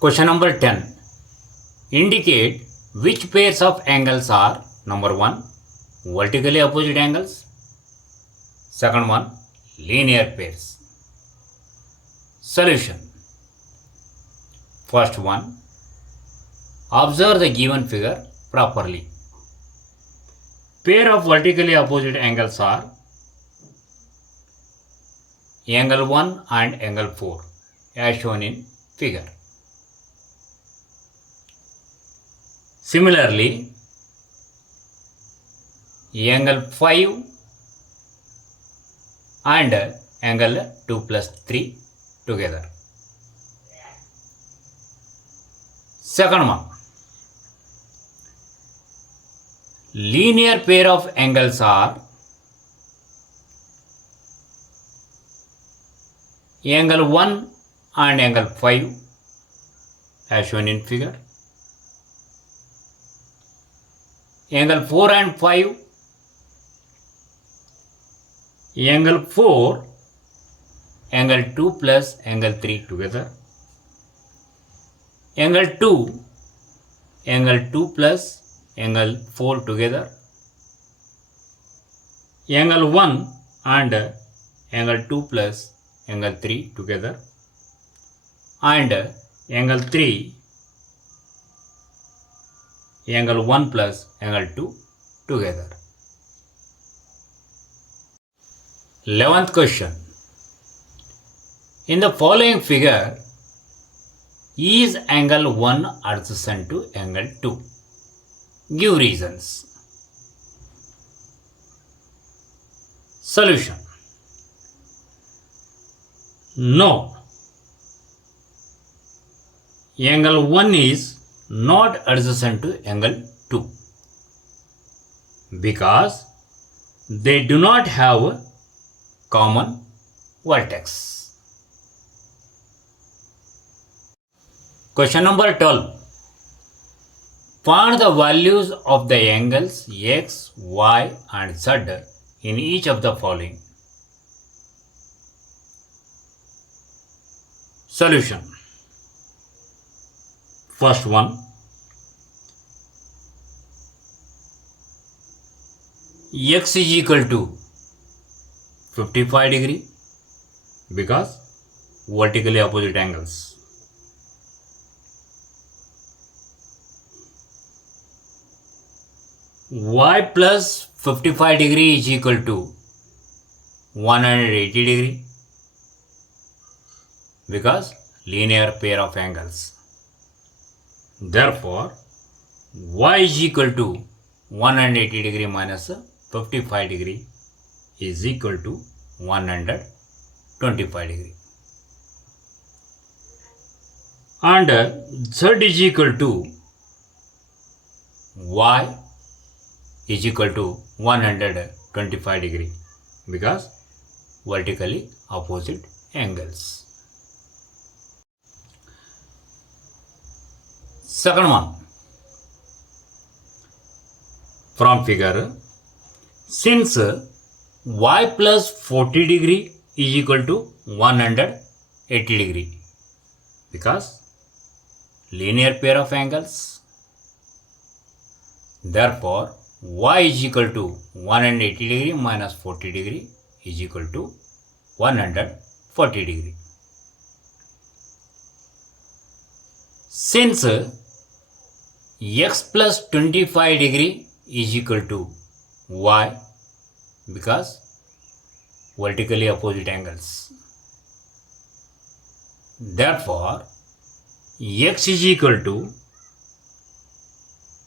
Question number 10. Indicate which pairs of angles are number 1. Vertically opposite angles. Second one, linear pairs. Solution. First one, observe the given figure properly. Pair of vertically opposite angles are angle 1 and angle 4 as shown in figure. Similarly, angle 5 and angle 2 plus 3 together. Second one, linear pair of angles are angle 1 and angle 5 as shown in figure. Angle 4 and 5, angle 4, angle 2 plus angle 3 together. Angle 2, angle 2 plus angle 4 together. Angle 1 and angle 2 plus angle 3 together. And angle 3, angle 1 plus angle 2 together. 11th question. In the following figure, is angle 1 adjacent to angle 2? Give reasons. Solution. No. Angle 1 is not adjacent to angle 2 because they do not have a common vertex. Question number 12. Find the values of the angles x, y and z in each of the following. Solution. First one, x is equal to 55 degree because vertically opposite angles. Y plus 55 degree is equal to 180 degree because linear pair of angles. Therefore, y is equal to 180 degree minus 55 degree is equal to 125 degree. And z is equal to y is equal to 125 degree because vertically opposite angles. Second one, from figure, since y plus 40 degree is equal to 180 degree because linear pair of angles, therefore y is equal to 180 degree minus 40 degree is equal to 140 degree. Since x plus 25 degree is equal to y because vertically opposite angles. Therefore, x is equal to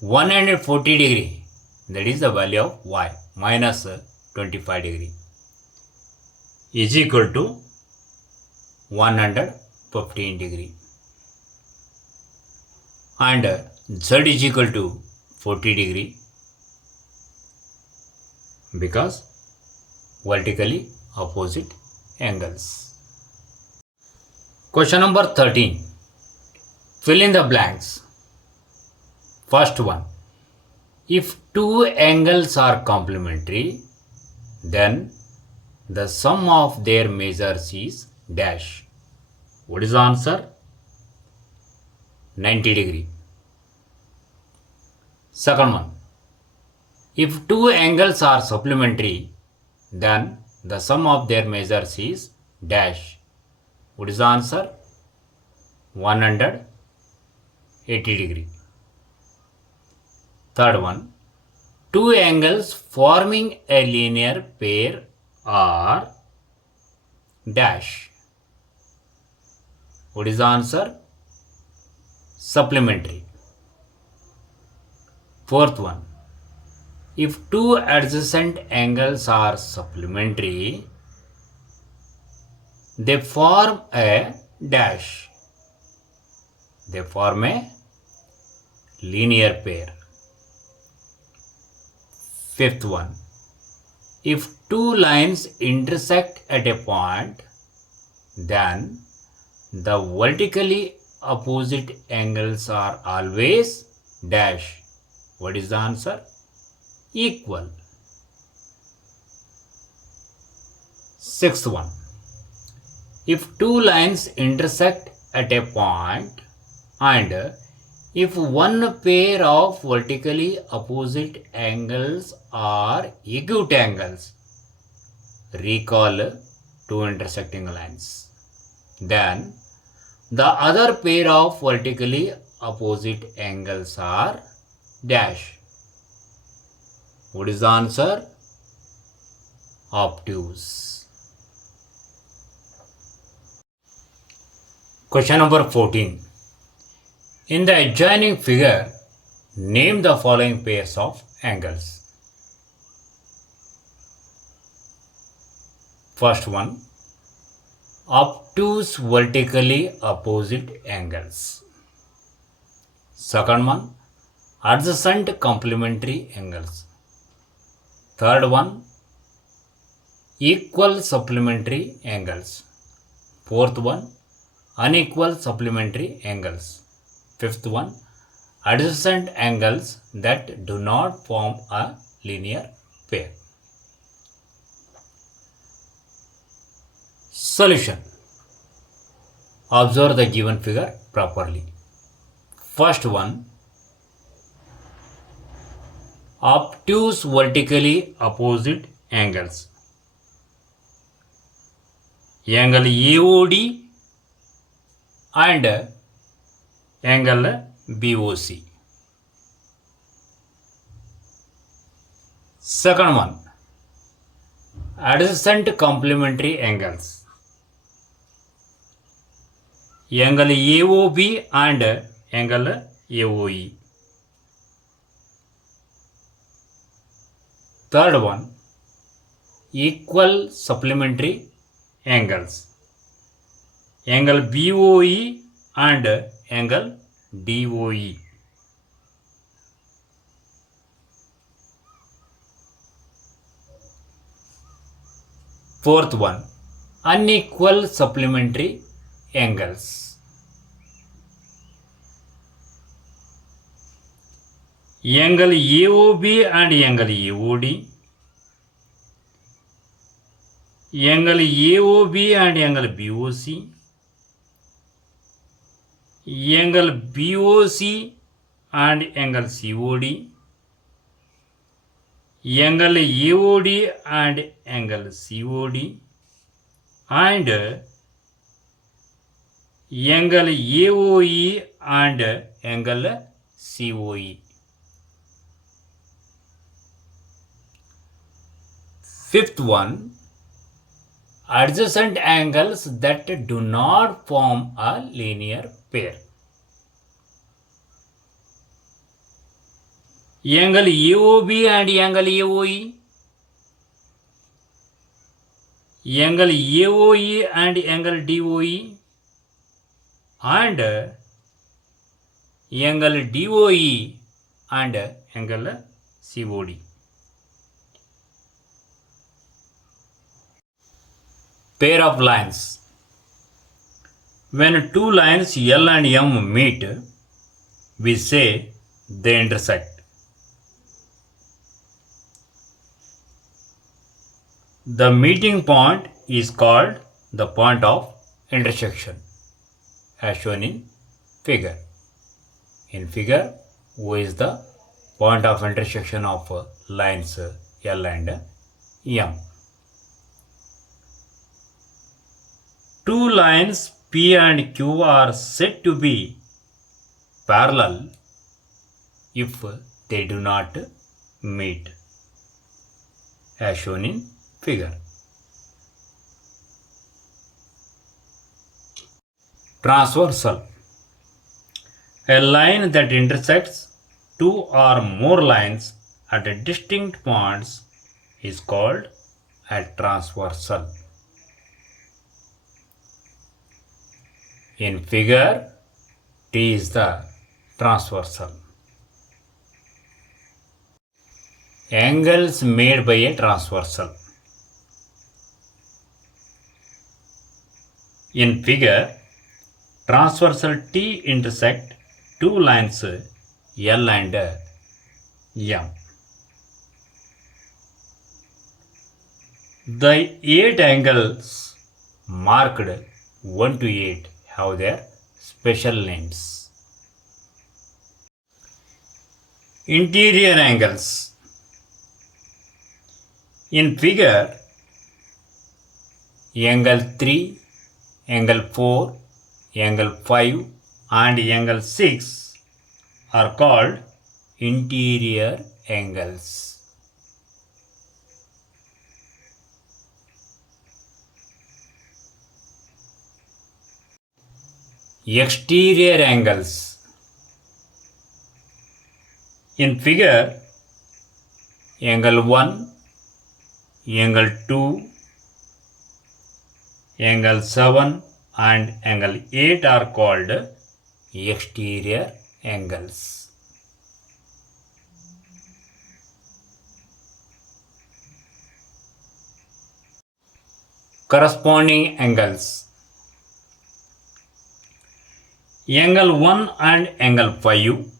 140 degree, that is the value of y, minus 25 degree is equal to 115 degree. And z is equal to 40 degree because vertically opposite angles. Question number 13. Fill in the blanks. First one. If two angles are complementary, then the sum of their measures is dash. What is the answer? 90 degree. Second one, if two angles are supplementary, then the sum of their measures is dash. What is the answer? 180 degree. Third one, two angles forming a linear pair are dash. What is the answer? Supplementary. Fourth one, if two adjacent angles are supplementary, they form a dash. They form a linear pair. Fifth one, if two lines intersect at a point, then the vertically opposite angles are always dash. What is the answer? Equal. Sixth one, if two lines intersect at a point and if one pair of vertically opposite angles are acute angles, recall two intersecting lines, then the other pair of vertically opposite angles are dash. What is the answer? Obtuse. Question number 14. In the adjoining figure, name the following pairs of angles. First one, obtuse vertically opposite angles. Second one, adjacent complementary angles. Third one, equal supplementary angles. Fourth one, unequal supplementary angles. Fifth one, adjacent angles that do not form a linear pair. Solution. Observe the given figure properly. First one, obtuse vertically opposite angles. Angle AOD and angle BOC. Second one, adjacent complementary angles. Angle AOB and angle AOE. Third one, equal supplementary angles. Angle BOE and angle DOE. Fourth one, unequal supplementary angles. Angle AOB and angle AOD. Angle AOB and angle BOC. Angle BOC and angle COD. Angle AOD and angle COD. And angle AOE and angle COE. Fifth one, adjacent angles that do not form a linear pair. Angle AOB and angle AOE. Angle AOE and angle DOE. And angle DOE and angle COD. Pair of lines. When two lines L and M meet, we say they intersect. The meeting point is called the point of intersection, as shown in figure. In figure, O is the point of intersection of lines L and M. Two lines P and Q are said to be parallel if they do not meet, as shown in figure. Transversal. A line that intersects two or more lines at distinct points is called a transversal. In figure, T is the transversal. Angles made by a transversal. In figure, transversal T intersect two lines L and M. The 8 angles marked 1 to 8 have their special names. Interior angles. In figure, angle 3, angle 4, angle 5 and angle 6 are called interior angles. Exterior angles. In figure, angle 1, angle 2, angle 7 and angle 8 are called exterior angles. Corresponding angles. Angle 1 and angle 5,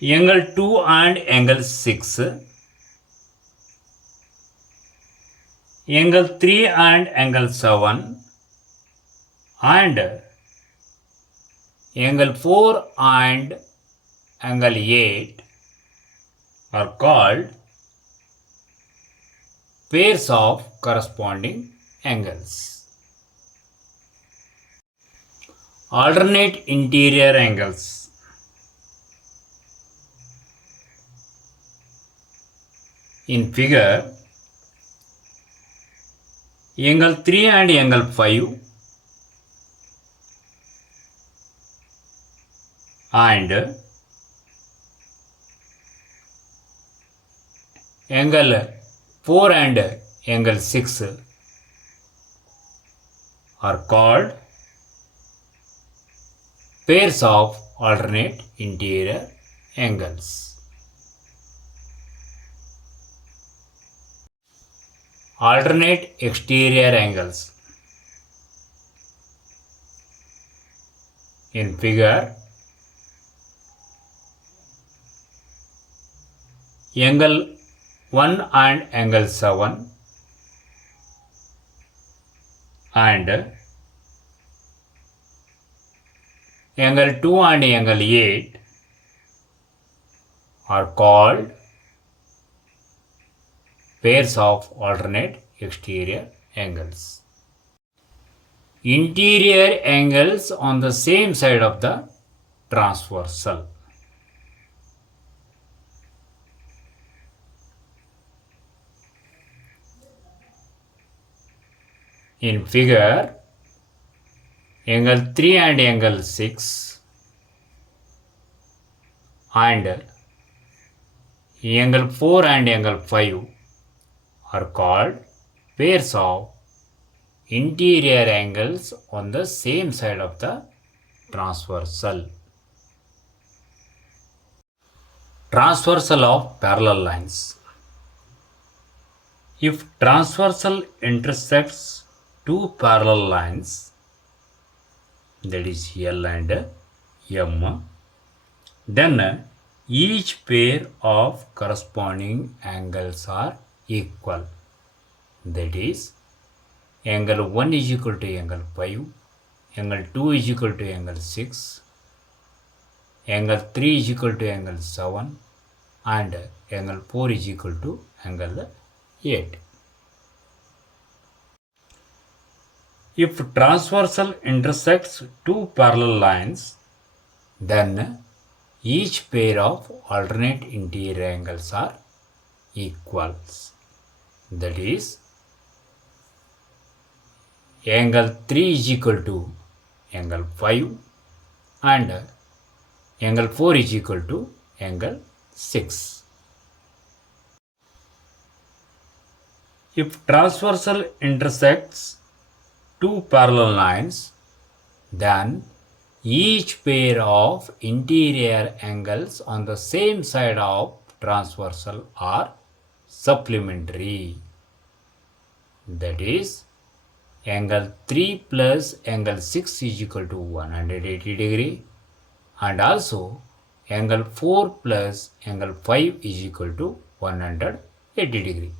angle 2 and angle 6, angle 3 and angle 7 and angle 4 and angle 8 are called pairs of corresponding angles. Alternate interior angles. In figure, angle 3 and angle 5 and angle 4 and angle 6 are called pairs of alternate interior angles. Alternate exterior angles. In figure, angle 1 and angle 7 and angle 2 and angle 8 are called pairs of alternate exterior angles. Interior angles on the same side of the transversal. In figure, angle 3 and angle 6 and angle 4 and angle 5 are called pairs of interior angles on the same side of the transversal. Transversal of parallel lines. If transversal intersects two parallel lines, that is L and M, then each pair of corresponding angles are equal. That is, angle 1 is equal to angle 5, angle 2 is equal to angle 6, angle 3 is equal to angle 7, and angle 4 is equal to angle 8. If transversal intersects two parallel lines, then each pair of alternate interior angles are equals. That is, angle 3 is equal to angle 5 and angle 4 is equal to angle 6. If transversal intersects two parallel lines, then each pair of interior angles on the same side of transversal are supplementary. That is, angle 3 plus angle 6 is equal to 180 degree, and also angle 4 plus angle 5 is equal to 180 degree.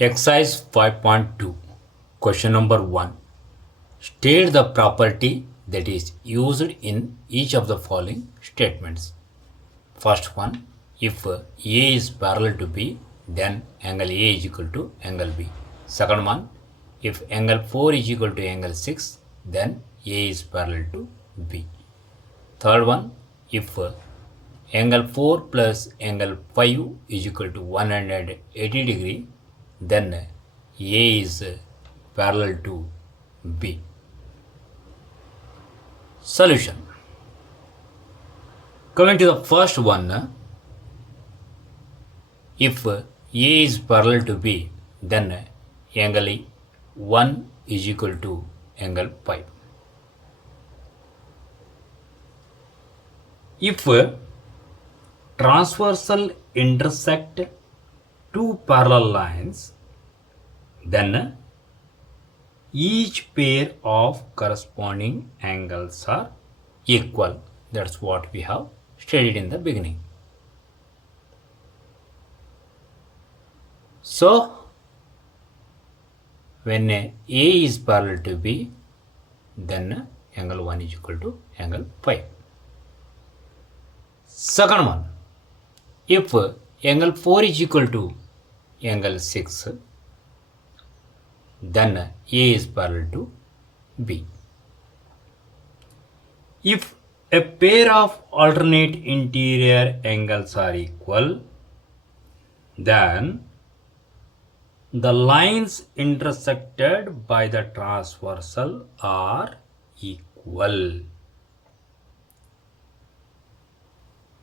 Exercise 5.2. Question number 1. State the property that is used in each of the following statements. First one, if A is parallel to B, then angle A is equal to angle B. Second one, if angle 4 is equal to angle 6, then A is parallel to B. Third one, if angle 4 plus angle 5 is equal to 180 degree, then A is parallel to B. Solution. Coming to the first one, if A is parallel to B, then angle 1 is equal to angle 5. If transversal intersect two parallel lines, then each pair of corresponding angles are equal. That's what we have studied in the beginning. So, when A is parallel to B, then angle 1 is equal to angle 5. Second one, if angle 4 is equal to angle 6, then A is parallel to B. If a pair of alternate interior angles are equal, then the lines intersected by the transversal are equal.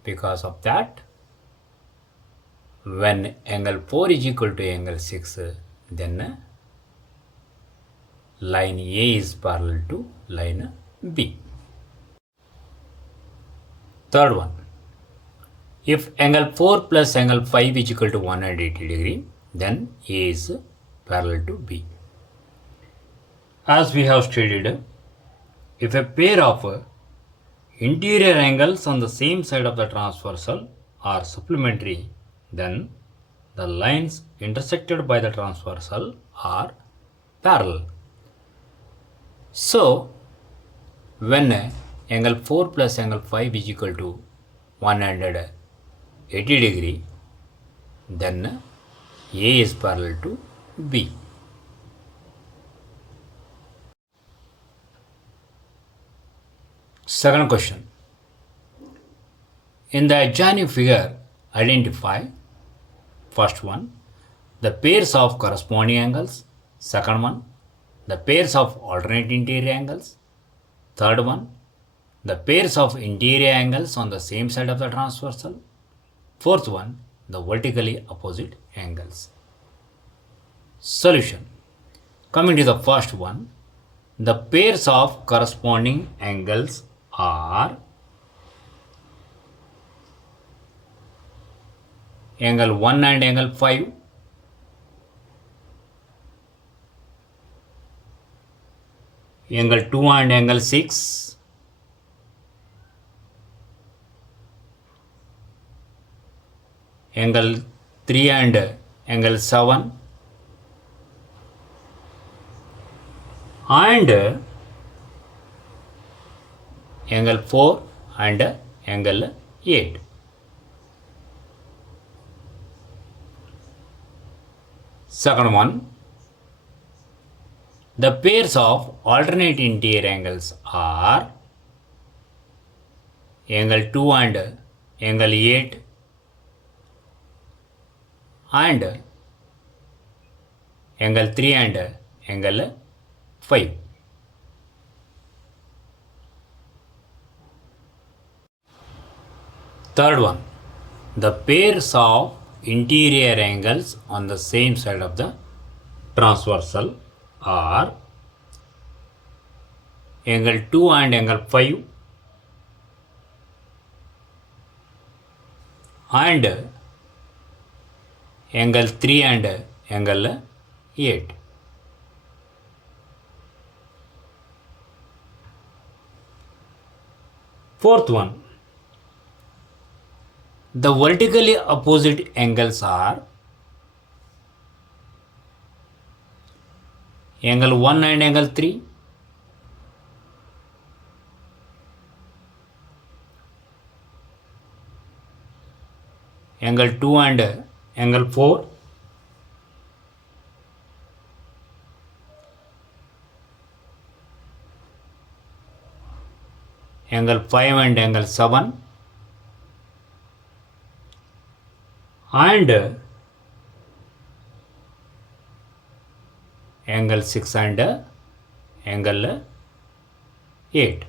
Because of that, when angle 4 is equal to angle 6, then line A is parallel to line B. Third one, if angle 4 plus angle 5 is equal to 180 degree, then A is parallel to B. As we have stated, if a pair of interior angles on the same side of the transversal are supplementary, then the lines intersected by the transversal are parallel. So, when angle 4 plus angle 5 is equal to 180 degree, then A is parallel to B. Second question. In the adjoining figure, identify first one, the pairs of corresponding angles. Second one, the pairs of alternate interior angles. Third one, the pairs of interior angles on the same side of the transversal. Fourth one, the vertically opposite angles. Solution. Coming to the first one, the pairs of corresponding angles are angle 1 and angle 5, angle 2 and angle 6, angle 3 and angle 7, and angle 4 and angle 8. Second one, the pairs of alternate interior angles are angle 2 and angle 8 and angle 3 and angle 5. Third one, the pairs of interior angles on the same side of the transversal are angle 2 and angle 5 and angle 3 and angle 8. Fourth one, the vertically opposite angles are angle 1 and angle 3, angle 2 and angle 4, angle 5 and angle 7, and angle 6 and angle 8.